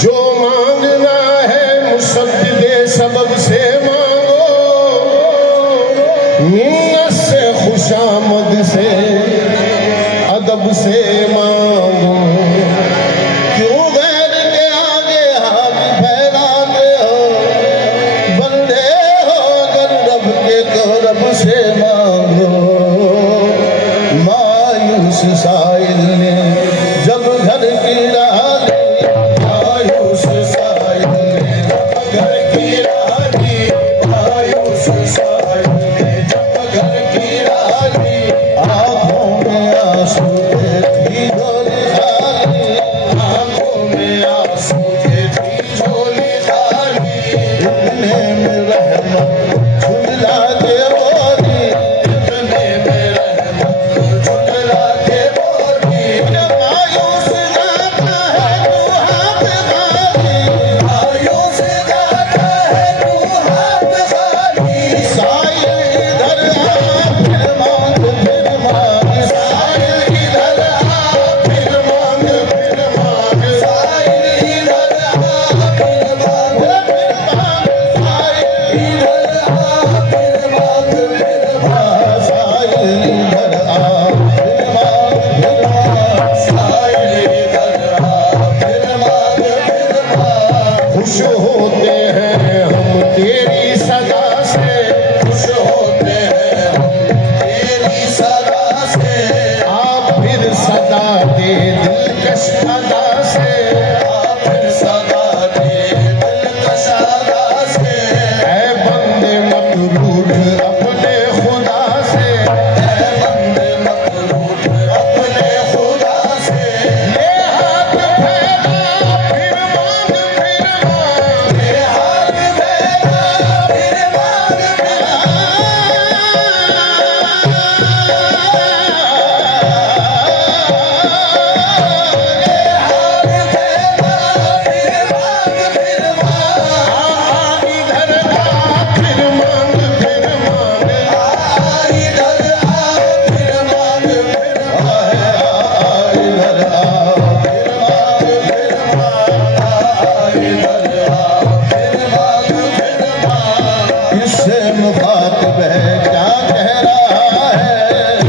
जो मांगना है मुसद्दिदे सबब से मांगो, मिन्नत से खुशामद से अदब से मांगो। क्यों गैर के आगे हाथ फैलाते हो, बंदे हो अगर रब के तो रब से मांगो। मायूस साइल ने जब घर की राह ली, मायूस साइल ने जब घर की राह ली, मायूस साइल ने जब घर की राह ली, आंखों में आंसू थे थी झोली खाली, आंखों में आंसू थे थी झोली खाली। इतने में रहमत झुलला के बोली, इतने में रहमत झुलला के बोली। मायूस जाता है तू हाथ खाली, मायूस जाता है तू हाथ खाली। साइल इधर आ फिर मांग, फिर मांग। साइल इधर आ फिर मांग, फिर मांग। साइल इधर आ फिर मांग, फिर मांग। साइल इधर आ फिर मांग, फिर मांग। साइल इधर आ फिर मांग, फिर मांग। साइल इधर आ फिर मांग, फिर मांग। खुश होते हैं हम तेरी सदा से, खुश होते हैं हम तेरी सदा से। आप फिर सदा दे दिलकश अदा से, आप फिर सदा दे दिलकश अदा से। ऐ बंदे मत रूठ अपने खुदा से, ऐ बंदे मत रूठ अपने खुदा से। ये हाथ फैला फिर मांग, फिर मांग। ये हाथ फैला फिर मांग, फिर इससे मुखातिब है क्या कह रहा है,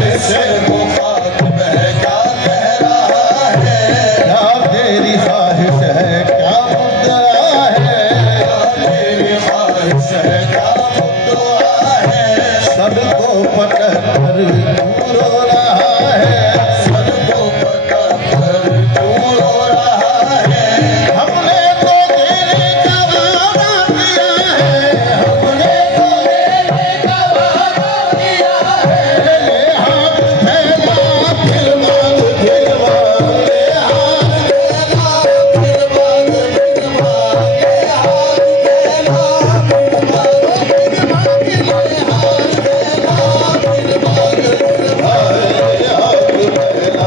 इससे मुखातिब है क्या कह रहा है। क्या तेरी ख्वाहिश है क्या मुद्दा है, क्या तेरी ख्वाहिश है क्या मुद्दा है। सबको पकड़ कर क्यों रो रहा है, सबको पकड़ कर क्यों रो रहा है। हमने तो तेरे का वादा किया है, हमने तो तेरे का वादा किया है। ले हाथ फैला फिर मांग, फिर मांग। ले हाथ फैला फिर मांग, फिर मांग। ले हाथ फैला फिर मांग, फिर मांग। ले हाथ फैला फिर मांग, फिर मांग। ले हाथ फैला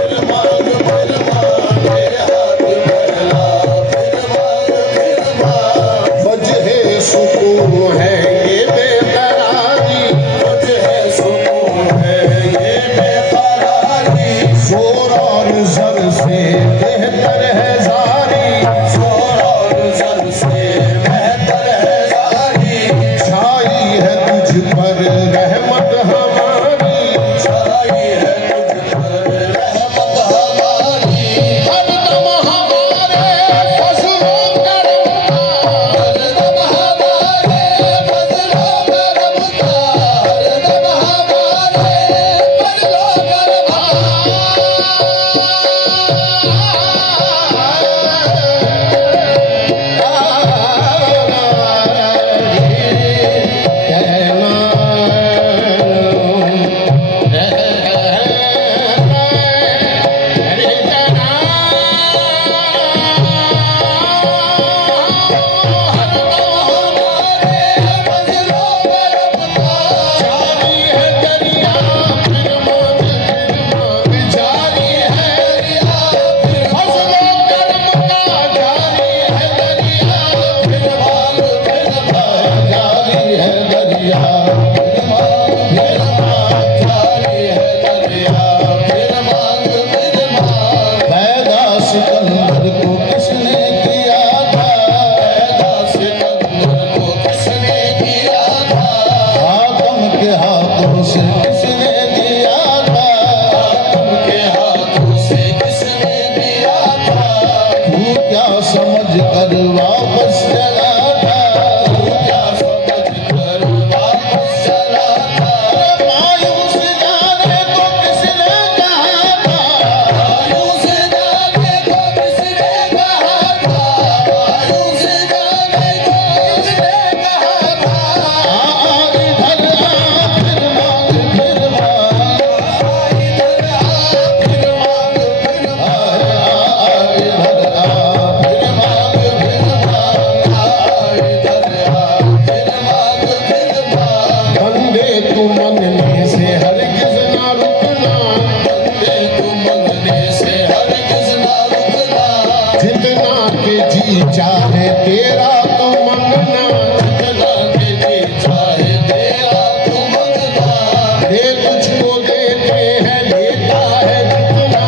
फिर मांग, फिर मांग। ले हाथ फैला फिर मांग, फिर मांग। वजह सुकून है ये बेकरारी, वजह सुकून है ये बेकरारी। जोर और जर से बेहतर है जारी, जोर और जर से बेहतर है जारी। छाई है तुझ पर रहमत हमारी, छाई है तुझ पर रहमत हमारी। हरदम हमारे फजलो करम का, हरदम हमारे फजलो करम का, हरदम हमारे फजलो करम का। पैदा सिकंदर को किसने किया। जितना के जी चाहे तेरा तू मंगना, जितना के जी चाहे तेरा तू मंगना, ये तुझको देते हैं लेता है जितना,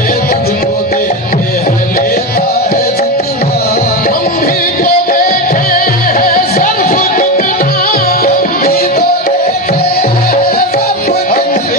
ये तुझको देते हैं लेता है जितना, हम भी तो देखे हैं सर्फ कितना, हम भी तो देखे हैं सर्फ कितना,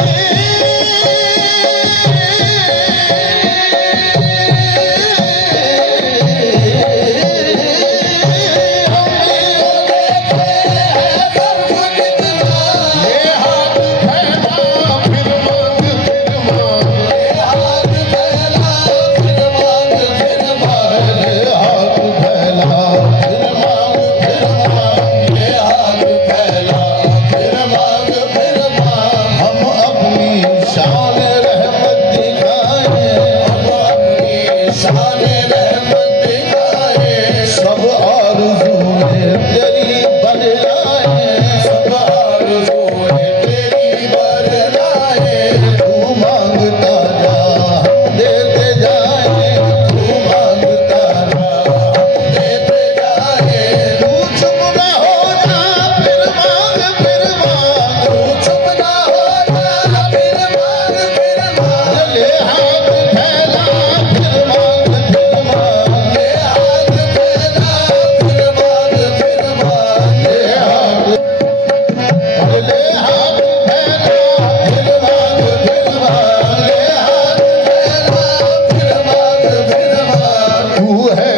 तू है